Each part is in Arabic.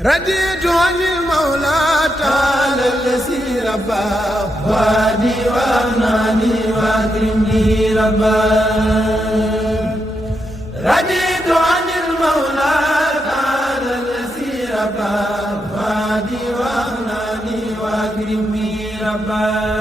رضيت عن المولى تعالى الذي ربى وادي وأغناني وأكرمني ربا. رضيت عن المولى تعالى الذي ربى وادي وأغناني وأكرمني ربا.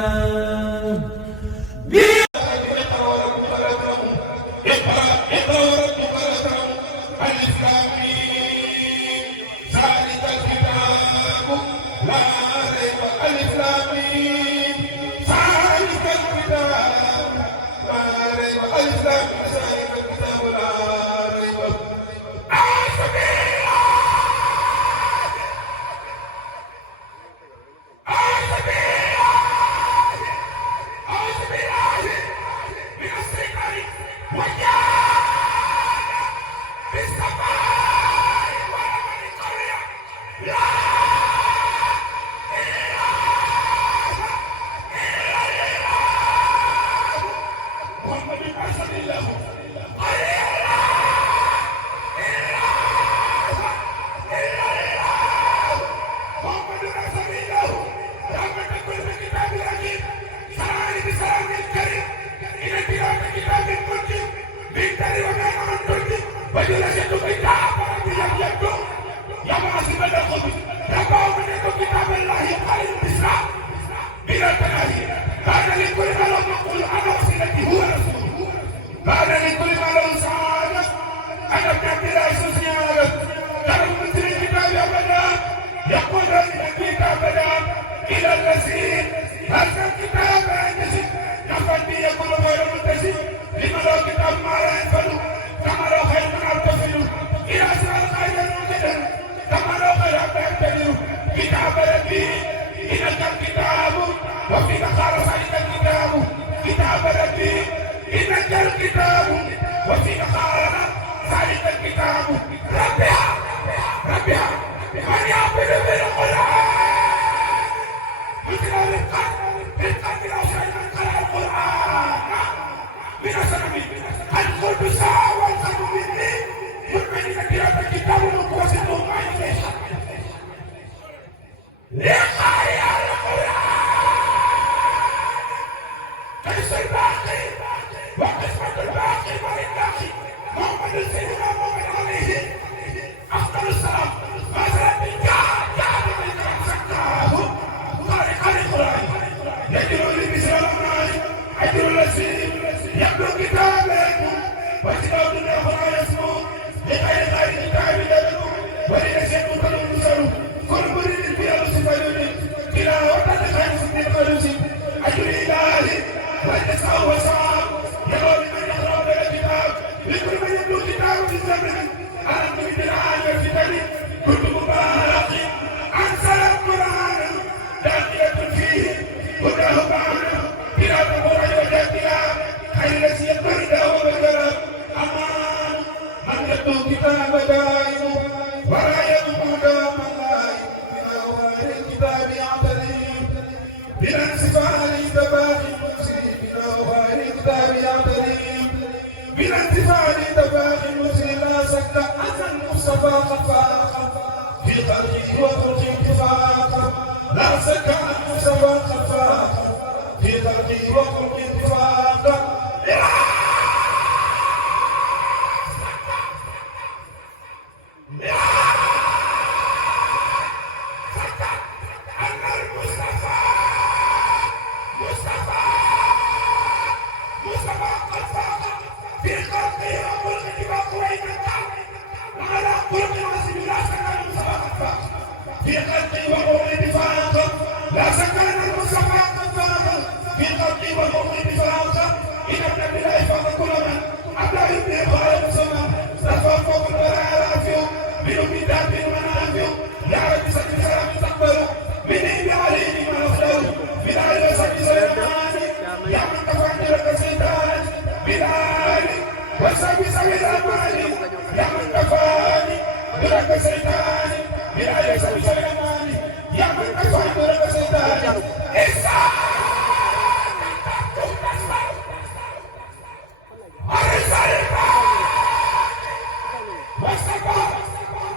Mustafa,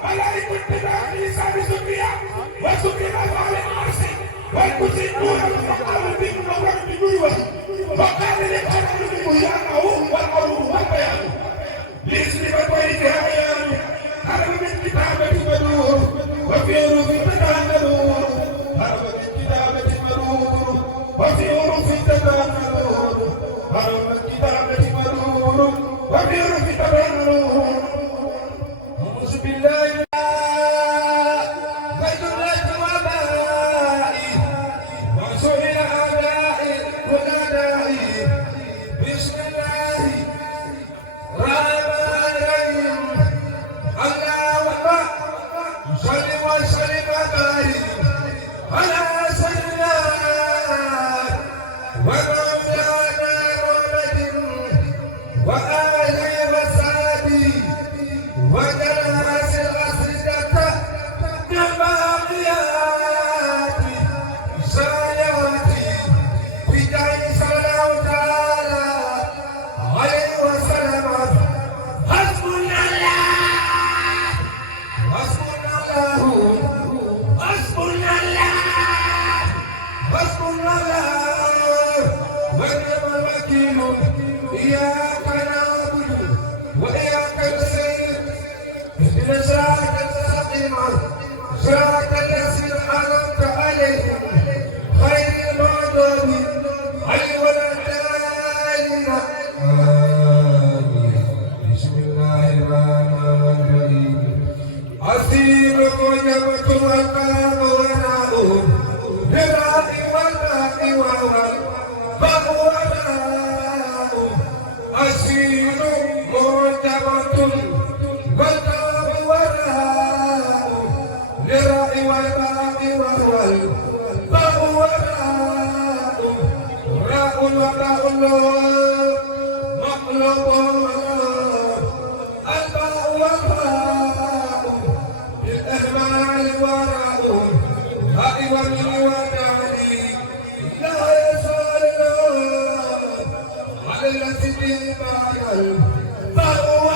malaikut tidak bisa والمسلمون فقالوا بهم وقالوا بجوه وقال لقومهم بنيانهم والأرض والبيان لاسم بطيتها عيان هرب من كتابة مدور وفي حروف تتعلمون هرب من كتابة مدور وفي حروف تتعلمون هرب من كتابة مدور وفي حروف تتعلمون أعوذ بالله إياك نعبد وإياك نستعين اهدنا الصراط المستقيم صراط الذين أنعمت عليهم غير المغضوب عليهم ولا الضالين آمين بسم الله الرحمن الرحيم أسير معجمة والقلم وناؤهم بالراء والباء والواو فهو أسير معجمة والقلم والراء للراء والباء والواو فهو راء وباء مقلوب الباء والباء بالإهمال وراء هاء ومن ودعني لا يزال على الذي بعد فهو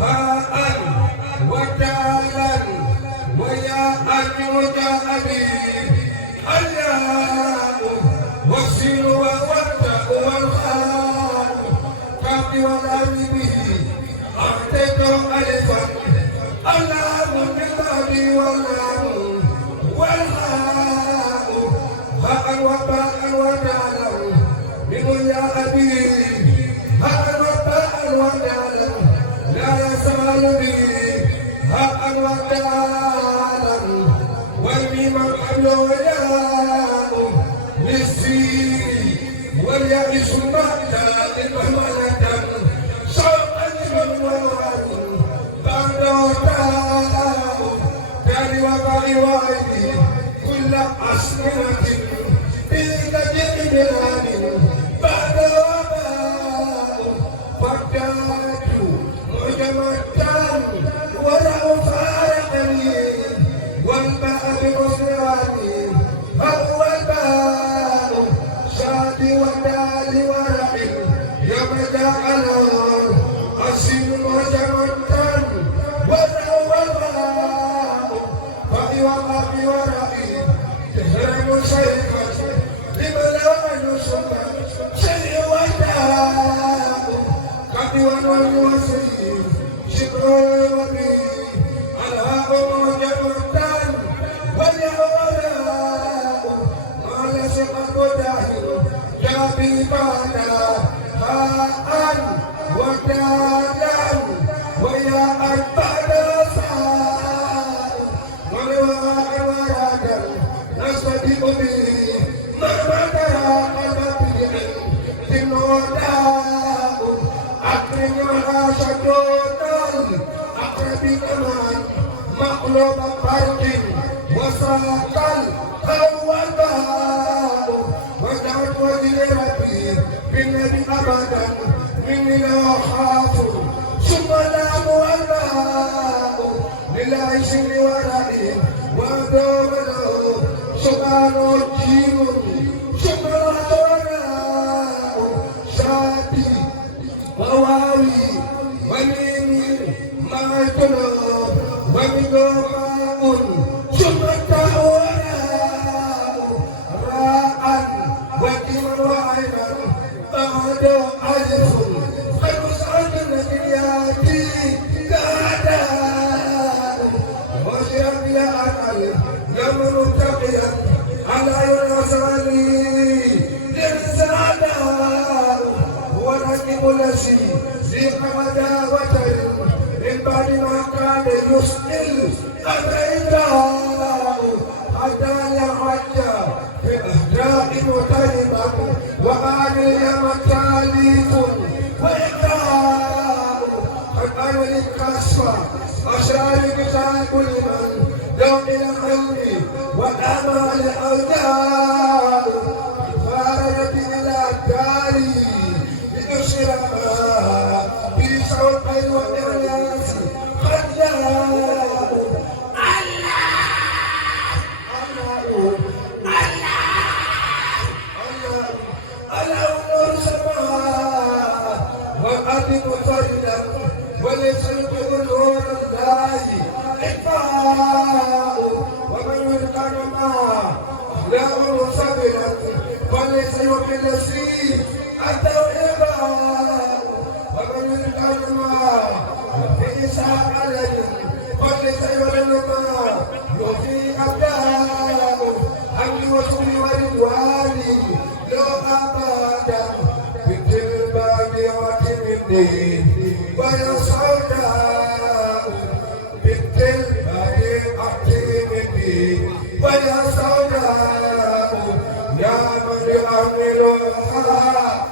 هاء ودالا وياء وجاءني الياء والسين والتاء والخاء كاف والالف به اعطيت الفا اللام بالباب واللام والهاء هاء وباء ودالا من ياء به هاء وباء ودالا لا يزال به هاء ودالا والميم قبل وياء للسين والياء ثم تاء مهملة شوقا من وراء بعد وتاء كان وباء وعيدي كل أسمنة في كتب بلاد بعد وباء فكانت معجمة ولا فارقني والباء بمصراني هو الباء شادي ودال ورعي يا مجاعنا أسير معجمة ولا الباء فأي وقف ورعي تهرم شيخا لملا نسمى شيء وداء كتوان والوسيم شكر وبي الهاء معجمة واليوراء ما لسق الوداهر جابي بانا هاء ودالا وياء بعد ساء ورواء ورادا نستطيع به مهما ترى قلبي تنوداء أكرم على شدوداء أقرب كمان مقلوب فرق وساقل هو الباء ودعت وجه ربي بالنبي أبدا مني لا أخاف ثم لام والباء لله شر ورائي ودوم له سبحان الجيم ثم الوراء شادي وواوي وميمي ما يطلب ومن ماء ثم التأوى باقيا على ينصرني للسعادة ورقب الذي سيق مداوة من بعد ما كان يسئل أبعده حتى يحج في أهداء متلبة وآل مكاليف وإكرام قد أنا للكسوة أشارك كل من لو إلى حلمي والأمال أوداع فارجت إلى داري لأشرها بشوق وإرياس قد جاء والأرض مطردا وليسلك نور الله إطفاء ومن يلقى معه أحلام صبرا وليس يمكن نفسي التوحيد ومن يلقى معه في إسحاق عليه وليس يمكن معه يوفي أبداه أمن وصول ورضواني لو أبدا ويا سوداء بنت البادي أعطيني ويا سوداء يا من يحملها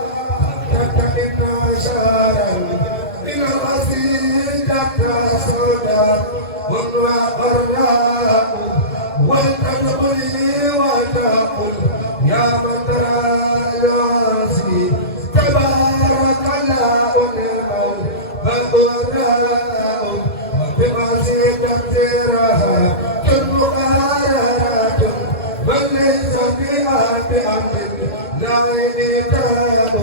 تتكن شارا إلى الغسيل يا سوداء وقرناء ولتدخلي وتقل يا من ترى ياسي تبارك الله الموت فقداه بغسيل تكثيرها كالمغارات وليس فيها بأمر لا ينتاب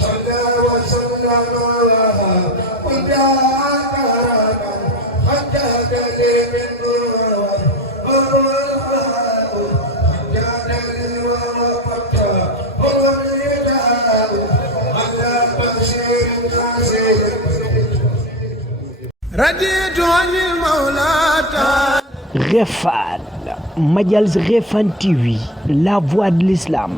صلى وسلم على وجاء كرما حتى كلي من نور وهو الحق حتى كلي ووقت هو النداء على بشير حسين رضيت عن المولى Refane, Madials Refane TV, la voix de l'islam,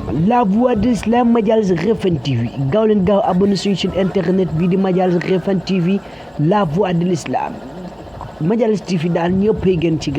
Madials Refane TV. Gaaw leen gaaw abonné suñu site internet bi di Madials Refane TV, la voix de l'islam. Madials TV daal ñëppay gën ci